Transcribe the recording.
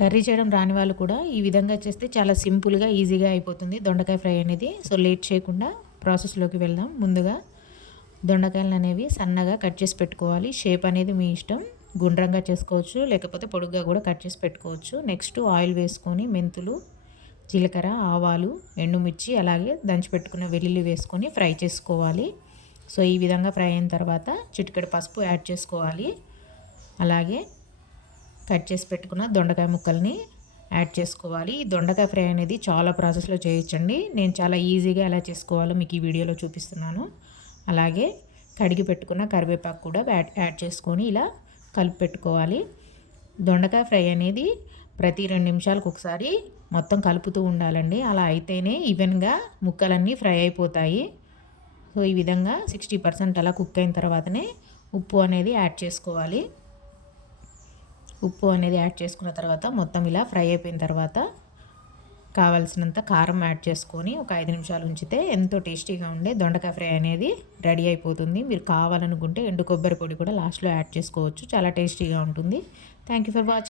Curry చేయడం రాని వాళ్ళు కూడా ఈ విధంగా చేస్తే చాలా సింపుల్గా ఈజీగా అయిపోతుంది దొండకాయ ఫ్రై అనేది. సో లేట్ చేయకుండా ప్రాసెస్లోకి వెళ్దాం. ముందుగా దొండకాయలు అనేవి సన్నగా కట్ చేసి పెట్టుకోవాలి. షేప్ అనేది మీ ఇష్టం. గుండ్రంగా చేసుకోవచ్చు లేకపోతే పొడుగ్గా కూడా కట్ చేసి పెట్టుకోవచ్చు. నెక్స్ట్ ఆయిల్ వేసుకొని మెంతులు జీలకర్ర ఆవాలు ఎండుమిర్చి అలాగే దంచి పెట్టుకున్న వెల్లుల్లి వేసుకొని ఫ్రై చేసుకోవాలి. సో ఈ విధంగా ఫ్రై అయిన తర్వాత చిటికెడు పసుపు యాడ్ చేసుకోవాలి. అలాగే కట్ చేసి పెట్టుకున్న దొండకాయ ముక్కల్ని యాడ్ చేసుకోవాలి. ఈ దొండకాయ ఫ్రై అనేది చాలా ప్రాసెస్లో చేయొచ్చండి నేను చాలా ఈజీగా ఎలా చేసుకోవాలో మీకు ఈ వీడియోలో చూపిస్తున్నాను. అలాగే కడిగి పెట్టుకున్న కరివేపాకు కూడా యాడ్ యాడ్ చేసుకొని ఇలా కలిపి పెట్టుకోవాలి. దొండకాయ ఫ్రై అనేది ప్రతి రెండు నిమిషాలకు ఒకసారి మొత్తం కలుపుతూ ఉండాలండి. అలా అయితేనే ఈవెన్గా ముక్కలన్నీ ఫ్రై అయిపోతాయి. సో ఈ విధంగా సిక్స్టీ పర్సెంట్ అలా కుక్ అయిన తర్వాతనే ఉప్పు అనేది యాడ్ చేసుకోవాలి. ఉప్పు అనేది యాడ్ చేసుకున్న తర్వాత మొత్తం ఇలా ఫ్రై అయిపోయిన తర్వాత కావాల్సినంత కారం యాడ్ చేసుకొని ఒక ఐదు నిమిషాలు ఉంచితే ఎంతో టేస్టీగా ఉండే దొండకాయ ఫ్రై అనేది రెడీ అయిపోతుంది. మీరు కావాలనుకుంటే ఎండు కొబ్బరి పొడి కూడా లాస్ట్లో యాడ్ చేసుకోవచ్చు. చాలా టేస్టీగా ఉంటుంది. Thank you for watching